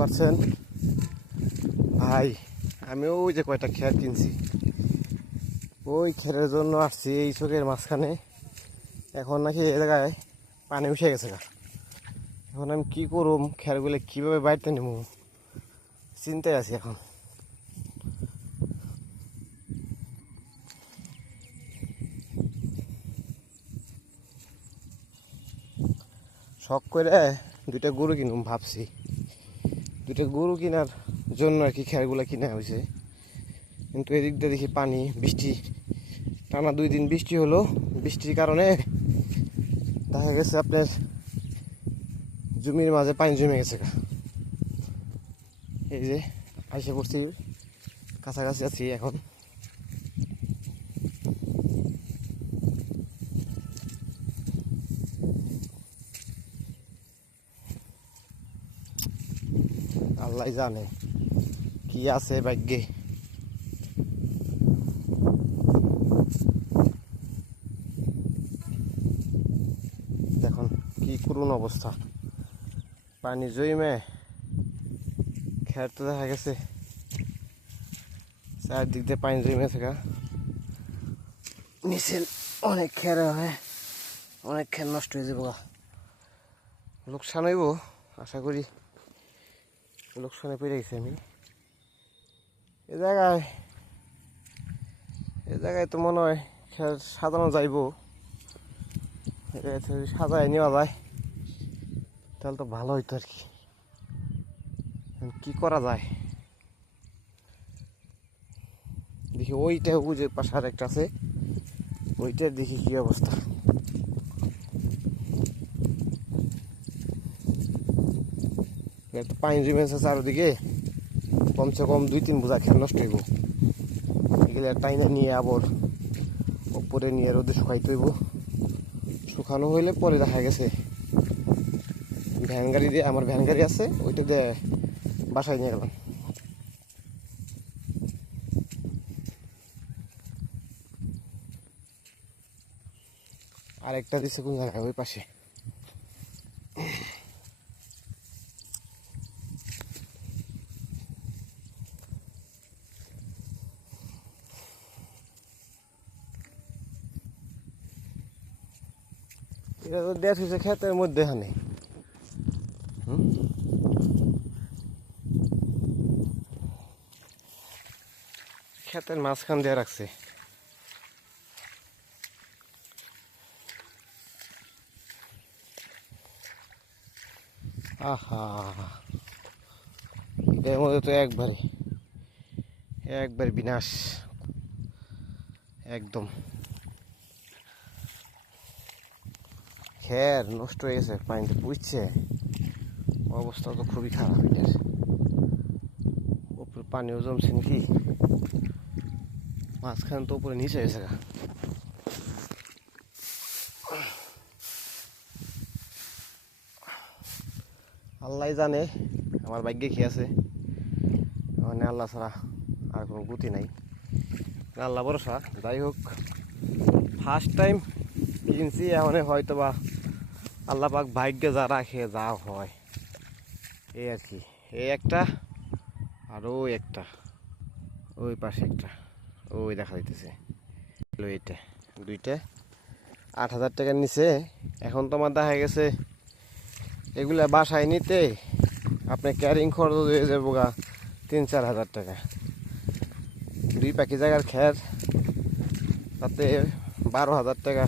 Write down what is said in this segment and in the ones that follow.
পাচ্ছেন ভাই, আমি ওই যে কয়টা খের কিনছি। ওই খেরের জন্য আসছি এই চোখের মাঝখানে। এখন নাকি এ জায়গায় পানি উঠে গেছে গা। এখন আমি কী করুম খেরগুলো কীভাবে বাড়িতে নেব চিন্তায় আছি এখন। শখ করে দুইটা গরু কিনুম ভাবছি। দুইটা গরু কেনার জন্য আর কি খেয়ারগুলো কিনা হয়েছে। কিন্তু এদিক দিয়ে দেখি পানি, বৃষ্টি। টানা দুই দিন বৃষ্টি হলো। বৃষ্টির কারণে দেখা গেছে আপনার জমির মাঝে পানি জমে গেছে। এই যে, আইসে পড়ছি, কাছাকাছি আছি এখন। আল্লাহ জানে কি আছে ভাগ্যে। দেখুন কি করুন অবস্থা। পানি জমে খের তো দেখা গেছে। চারদিক দিয়ে পানি জমে থাকা। নিচে অনেক খের হয়, অনেক খের নষ্ট হয়ে যাব লোকসান হইব, আশা করি। লোকসানে পড়ে গেছি আমি। এ জায়গায় এ জায়গায় তো মনে হয় খের সাজানো যাইব। সাজায় নেওয়া যায়। তাহলে তো ভালো হইতো আর কি। করা যায়? দেখি ওইটা বুঝে পাশে আর একটা আছে। ওইটার দেখি কি অবস্থা। পানি জমে আছে চারদিকে। কমসে কম দুই তিন বোঝা খেল নষ্ট হইব। এগুলো টাইনা নিয়ে আবার ওপরে নিয়ে রোদে শুকাইতে হইব। শুকানো হইলে পরে দেখা গেছে। ভ্যান গাড়ি দিয়ে, আমার ভ্যান গাড়ি আছে, ওইটা দিয়ে বাসায় নিয়ে গেলাম। আরেকটা দিচ্ছে কোন জায়গায়? ওই পাশে। দেশ হচ্ছে ক্ষেতের মধ্যে হানে। ক্ষেতের মাঝখান দিয়ে রাখছে। আহা। মধ্যে তো একবারই একবার বিনাশ। একদম। খের, নষ্ট হয়ে গেছে, পানিতে পুষছে অবস্থা তো খুবই খারাপ এটার। উপরে পানিও জমছে নাকি? মাঝখান তো উপরে নিচে গেছে গা। আল্লাহ জানে আমার ভাগ্যে কি আছে। মানে আল্লাহ ছাড়া আর কোনো গতি নাই। আল্লাহ ভরসা। যাই হোক ফার্স্ট টাইম কিনছি এখন হয়তো বা আল্লাহ পাক ভাগ্যে যা রাখে, যা হয়। এই আর কি। এই একটা, আর ওই একটা। ওই পাশে একটা। ওই দেখা যাইতেছে। এইটা। দুইটা। আট হাজার টাকার নিচে এখন তো আমার দেখা গেছে, এগুলা বাসায় নিতে আপনি ক্যারিং খরচ হয়ে যাব গা তিন, চার হাজার টাকা। দুই পাখি জায়গার খ্যার, তাতে বারো হাজার টাকা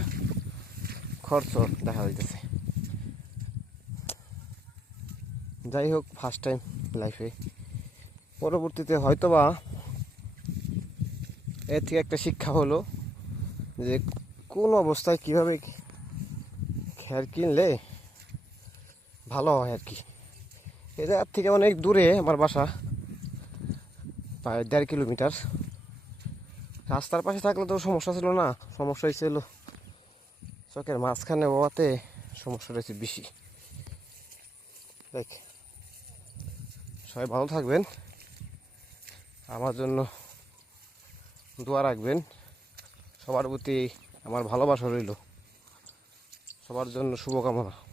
খরচ দেখা যাইতেছে। যাই হোক ফার্স্ট টাইম লাইফে পরবর্তীতে হয়তোবা এর থেকে একটা শিক্ষা হলো যে, কোন অবস্থায় কীভাবে খ্যার কিনলে ভালো হয় আর কি। এটা থেকে অনেক দূরে আমার বাসা, প্রায় দেড় কিলোমিটার। রাস্তার পাশে থাকলে তো সমস্যা ছিল না সমস্যা হয়েছিল চকের মাঝখানে হওয়াতে সমস্যা রয়েছে বেশি। দেখ সবাই ভালো থাকবেন। আমার জন্য দোয়া রাখবেন। সবার প্রতি আমার ভালোবাসা রইল। সবার জন্য শুভকামনা।